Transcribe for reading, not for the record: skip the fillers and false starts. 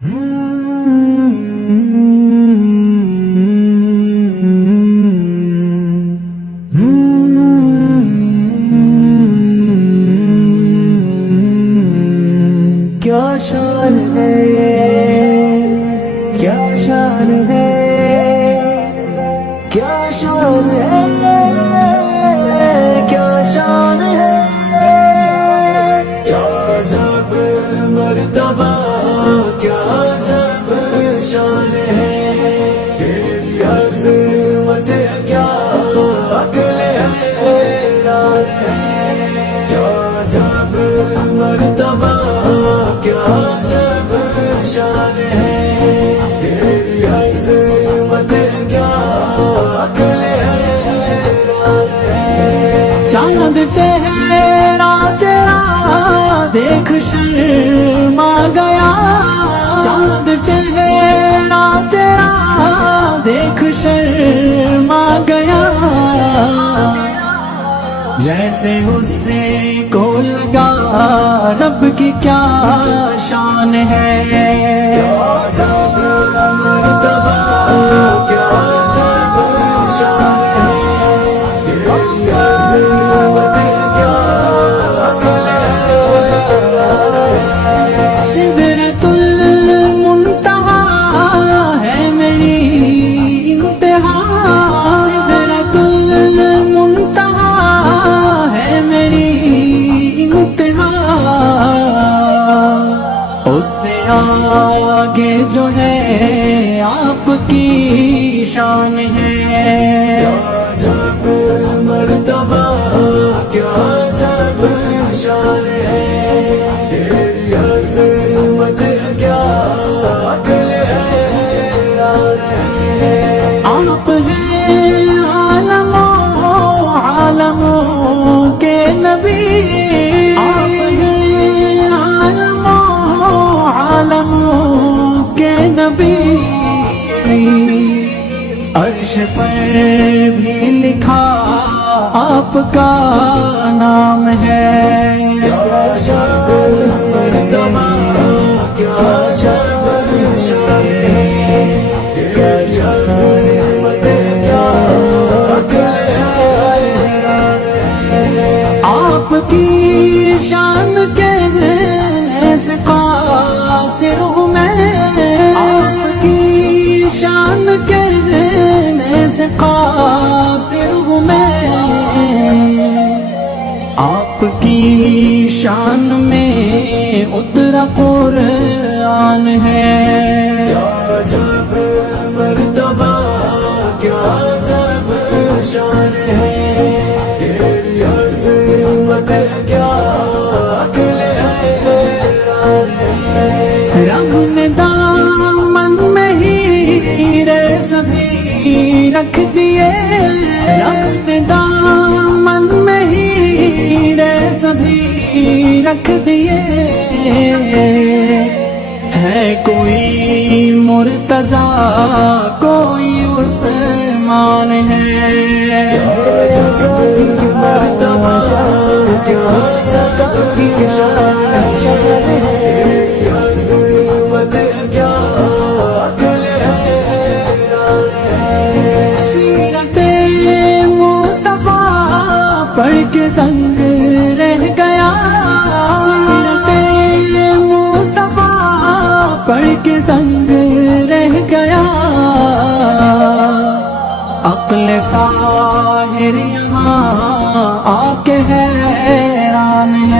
کیا شان ہے، کیا شان ہے، کیا شان ہے، کیا شان ہے، کیا عجب مرتبہ، کیا عجب شان ہے، تیری عظمت کیا عقل حیران ہے، کیا عجب مرتبہ، کیا عجب شان ہے، تیری عظمت کیا عقل حیران ہے۔ چاند چہرہ تیرا دیکھ شرما گیا، چاند چہرہ تیرا دیکھ شرما گیا، جیسے اس سے کو لگا رب کی کیا شان ہے، کیا عجب مرتبہ، کیا عجب شان ہے، تیری عظمت کیا عقل حیران ہے۔ سدرۃ المنتہا ہے میری انتہا، سدرۃ المنتہا ہے میری انتہا، اس سے آگے جو ہے آپ کی شان ہے، کیا عجب مرتبہ، کیا عجب شان ہے، تیری عظمت کیا عقل حیران ہے۔ آپ ہیں عالموں کے نبی، آپ ہیں عالموں کے نبی، عرش پر بھی لکھا آپ کا نام ہے، کیا عجب مرتبہ، کیا عجب شان ہے، تیری عظمت کیا عقل حیران ہے۔ آپ کی شان کے ایسے قاصر ہوں میں، آپ کی شان کے ایسے قاصر ہوں میں، آپ کی شان میں اترا قرآن ہے، کیا عجب مرتبہ، کیا عجب شان ہے، تیری عظمت کیا عقل حیران ہے۔ رب نے دامن میں ہیرے سبھی رکھ دیے، رب نے دامن میں ہیرے سبھی رکھ دیے، ہے کوئی مرتضیٰ کوئی عثمان ہے، کیا عجب مرتبہ، کیا عجب شان ہے، تیری عظمت کیا عقل حیران ہے۔ سیرت مصطفیٰ پڑھ کے دنگ رہ گیا، سیرت مصطفیٰ پڑھ کے دنگ رہ گیا، عقل ساحر یہاں آ کے حیران ہے،